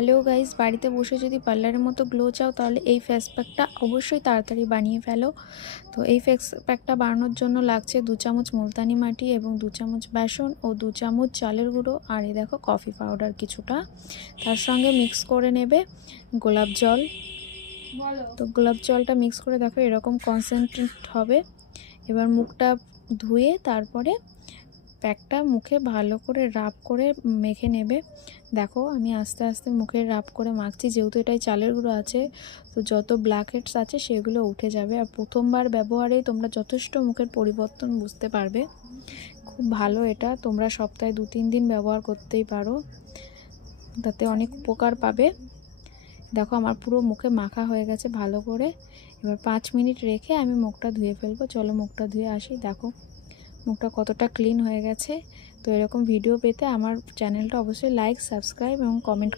Hello guys, বাড়িতে বসে যদি পার্লারের মতো গ্লো চাও তাহলে এই ফেস প্যাকটা অবশ্যই তাড়াতাড়ি বানিয়ে ফেলো। তো এই ফেস প্যাকটা বানানোর জন্য লাগছে 2 চামচ মুলতানি মাটি এবং 2 চামচ বেসন ও 2 চামচ চালের গুঁড়ো, আর এই দেখো কফি পাউডার কিছুটা। তার সঙ্গে মিক্স করে নেবে গোলাপ জল। তো গোলাপ জলটা মিক্স করে দেখো এরকম কনসেন্ট্রেট হবে। এবার মুখটা ধুয়ে তারপরে প্যাকটা মুখে ভালো করে রাব করে মেখে নেবে। দেখো আমি আস্তে আস্তে মুখে রাব করে মাখছি, যেহেতু এটাই চালের গুঁড়ো আছে তো যত ব্ল্যাক হেডস আছে সেগুলো উঠে যাবে। আর প্রথমবার ব্যবহারেই তোমরা যথেষ্ট মুখের পরিবর্তন বুঝতে পারবে। খুব ভালো, এটা তোমরা সপ্তাহে 2-3 দিন ব্যবহার করতেই পারো, তাতে অনেক উপকার পাবে। দেখো আমার পুরো মুখে মাখা হয়ে গেছে ভালো করে। এবার 5 মিনিট রেখে আমি মুখটা ধুয়ে ফেলবো। চলো মুখটা ধুয়ে আসি। দেখো মুখটা কতটা ক্লিন হয়ে গেছে। তো এরকম ভিডিও পেতে আমার চ্যানেলটা অবশ্যই লাইক, সাবস্ক্রাইব এবং কমেন্ট